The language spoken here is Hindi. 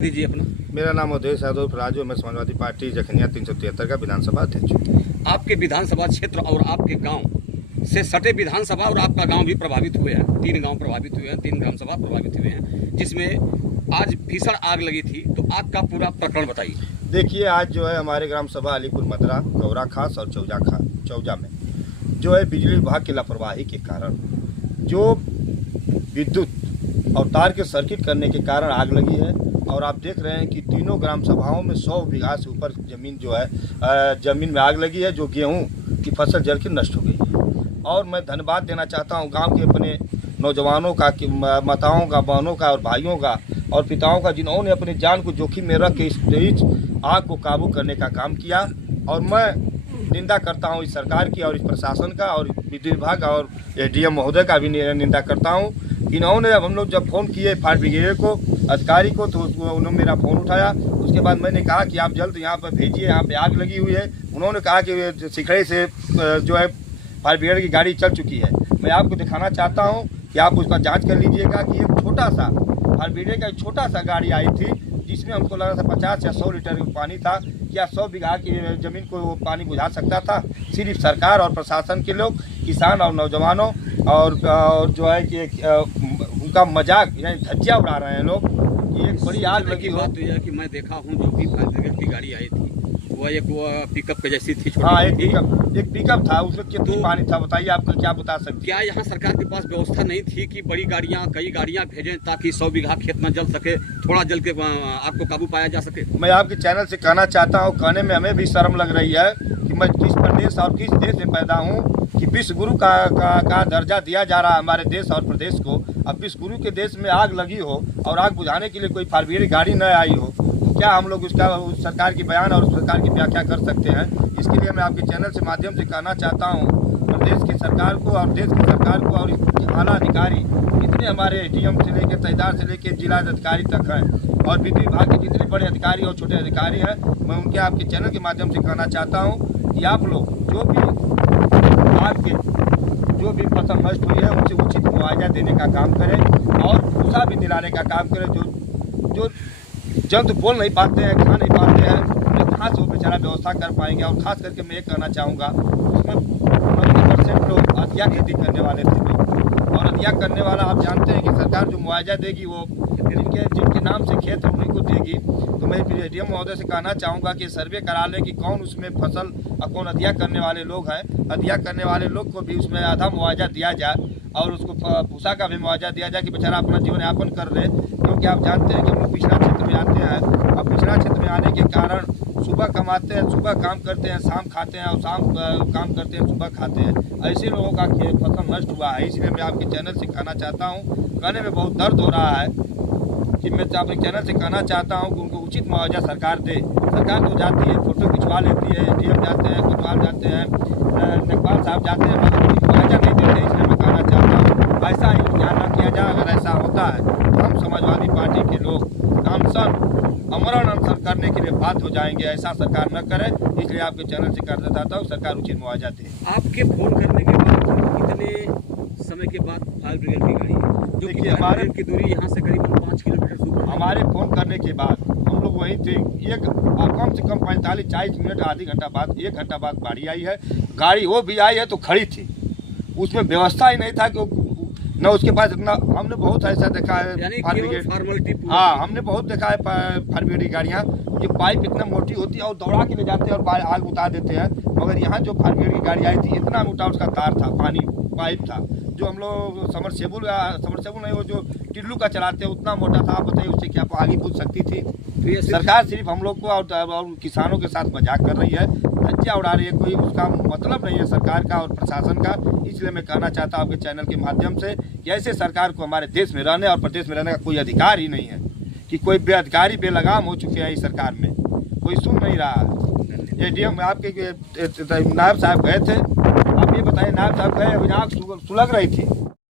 दीजिए अपना। मेरा नाम अवधेश यादव राजू, मैं समाजवादी पार्टी जखनिया 373 का विधानसभा अध्यक्ष हूँ। आपके विधानसभा क्षेत्र और आपके गांव से सटे विधानसभा और आपका गांव भी प्रभावित हुए हैं। 3 गांव प्रभावित हुए हैं, 3 विधानसभा प्रभावित हुए हैं, जिसमें आज भीषण आग लगी थी। तो आग का पूरा प्रकरण बताइए। देखिए, आज जो है हमारे ग्राम सभा अलीपुर मदरा, गौरा खास और चौजा में जो है बिजली विभाग की लापरवाही के कारण जो विद्युत और तार के सर्किट करने के कारण आग लगी है। और आप देख रहे हैं कि तीनों ग्राम सभाओं में 100 बीघा से ऊपर जमीन जो है जमीन में आग लगी है, जो गेहूं की फसल जल के नष्ट हो गई है। और मैं धन्यवाद देना चाहता हूं गांव के अपने नौजवानों का, माताओं का, बहनों का और भाइयों का और पिताओं का, जिन्होंने अपनी जान को जोखिम में रख के इस आग को काबू करने का काम किया। और मैं निंदा करता हूं इस सरकार की और इस प्रशासन का और विद्युत विभाग और एडीएम महोदय का भी निंदा करता हूं। इन्होंने हम लोग जब फ़ोन किए फायर ब्रिगेड को, अधिकारी को, तो उन्होंने मेरा फ़ोन उठाया। उसके बाद मैंने कहा कि आप जल्द यहाँ पर भेजिए, यहाँ पे आग लगी हुई है। उन्होंने कहा कि सिखड़े से जो है फायर ब्रिगेड की गाड़ी चल चुकी है। मैं आपको दिखाना चाहता हूँ कि आप उसका जाँच कर लीजिएगा कि एक छोटा सा फायर ब्रिगेड का छोटा सा गाड़ी आई थी, जिसमें हमको लगा था 50 या 100 लीटर पानी था। क्या 100 बीघा की ज़मीन को वो पानी बुझा सकता था? सिर्फ सरकार और प्रशासन के लोग, किसान और नौजवानों और जो है कि उनका मजाक यानी धज्जियाँ उड़ा रहे हैं लोग कि एक बड़ी आग लगी। बात यह है कि मैं देखा हूँ जो भी फायर ब्रिगेड की गाड़ी आई थी वो एक पिकअप के जैसी थी। हाँ, एक पिकअप था, उसमें कितना पानी था बताइए, आपको क्या बता सकते? क्या यहाँ सरकार के पास व्यवस्था नहीं थी कि बड़ी गाड़ियाँ, कई गाड़ियाँ भेजें ताकि 100 बीघा खेत में जल सके, थोड़ा जल के आग को काबू पाया जा सके? मैं आपके चैनल से कहना चाहता हूँ, कहने में हमें भी शर्म लग रही है कि मैं किस प्रदेश और किस देश से पैदा हूँ कि विश्व गुरु का दर्जा दिया जा रहा है हमारे देश और प्रदेश को। अब विश्व गुरु के देश में आग लगी हो और आग बुझाने के लिए कोई फायर ब्रिगेड गाड़ी न आई हो, क्या हम लोग उसका उस सरकार की बयान और उस सरकार की व्याख्या कर सकते हैं? इसके लिए मैं आपके चैनल से माध्यम से कहना चाहता हूँ प्रदेश की सरकार को और देश की सरकार को और आला अधिकारी, जितने हमारे एडीएम से लेकर तहसीलदार से लेकर जिला अधिकारी तक हैं और विद्युत विभाग के जितने बड़े अधिकारी और छोटे अधिकारी हैं, मैं उनके आपके चैनल के माध्यम से कहना चाहता हूँ कि आप लोग जो भी फसल नष्ट हुई है उनसे उचित मुआवजा देने का काम करें और भूसा भी दिलाने का काम करें। जो जंतु बोल नहीं पाते हैं, खा नहीं पाते हैं, उन्हें खास वो बेचारा व्यवस्था कर पाएंगे। और ख़ास करके मैं ये कहना चाहूँगा, उसमें 90% लोग अधिया खेती करने वाले थे लोग, और अधिया करने वाला आप जानते हैं कि सरकार जो मुआवजा देगी वो जिनके नाम से खेत है उन्हीं को देगी। तो मैं फिर एडीएम महोदय से कहना चाहूँगा कि सर्वे करा लें कि कौन उसमें फसल और कौन अधिया करने वाले लोग हैं। अधिया करने वाले लोग को भी उसमें आधा मुआवजा दिया जाए और उसको भूसा का भी मुआवजा दिया जाए कि बेचारा अपना जीवन यापन कर ले। क्योंकि आप जानते हैं कि हम लोग पिछड़ा क्षेत्र में आते हैं और पिछड़ा क्षेत्र में आने के कारण सुबह कमाते हैं, सुबह काम करते हैं, शाम खाते हैं और शाम काम करते हैं, सुबह खाते हैं। ऐसे लोगों का फसल नष्ट हुआ है। इसलिए मैं आपके चैनल से कहना चाहता हूँ, कहने में बहुत दर्द हो रहा है कि मैं आपके चैनल से कहना चाहता हूँ कि उनको उचित मुआवजा सरकार दे। सरकार तो जाती है, फोटो खिंचवा लेती है, डीएम जाते हैं, कोतवाल जाते हैं, लेखपाल साहब जाते हैं, मगर उचित मुआवजा नहीं देते। इसलिए मैं कहना चाहता हूँ ऐसा ही ध्यान न किया जाए। अगर ऐसा होता है तो हम समाजवादी पार्टी के लोग अमरण अनशन करने के लिए बाध्य हो जाएंगे। ऐसा सरकार न करे, इसलिए आपके चैनल से कहना चाहता हूँ सरकार उचित मुआवजा दे। आपके फोन करने के बाद कितने समय के बाद फायर ब्रिगेड की गाड़ी, जो कि हमारे की दूरी यहाँ से करीबन 5 किलोमीटर दूर, हमारे फ़ोन करने के बाद हम लोग वहीं थे, कम से कम 45-40 मिनट, आधी घंटा बाद, 1 घंटा बाद गाड़ी आई है। गाड़ी वो भी आई है तो खड़ी थी, उसमें व्यवस्था ही नहीं था कि न उसके पास इतना। हमने बहुत ऐसा देखा है फायर ब्रिगेड, हाँ हमने बहुत देखा है फायर ब्रिगेड गाड़ियाँ कि पाइप इतना मोटी होती है और दौड़ा के ले जाते हैं और आग उतार देते हैं। मगर यहाँ जो फायर ब्रिगेड की गाड़ी आई थी, इतना मोटा उसका तार था, पानी पाइप था, जो हम लोग समरसेबुल नहीं, वो जो टिल्लू का चलाते हैं उतना मोटा था। आप बताइए उससे क्या आगे पूछ सकती थी? तो ये सरकार सिर्फ हम लोग को और किसानों के साथ मजाक कर रही है, धज्जियां उड़ा रही है, कोई उसका मतलब नहीं है सरकार का और प्रशासन का। इसलिए मैं कहना चाहता हूँ आपके चैनल के माध्यम से कि ऐसे सरकार को हमारे देश में रहने और प्रदेश में रहने का कोई अधिकार ही नहीं है, कि कोई बेअधिकारी बेलगाम हो चुके हैं इस सरकार में, कोई सुन नहीं रहा है। एडीएम आपके नायब साहब गए थे, आप ये बताइए, नायब साहब गए, अभी आग सुलग रही थी,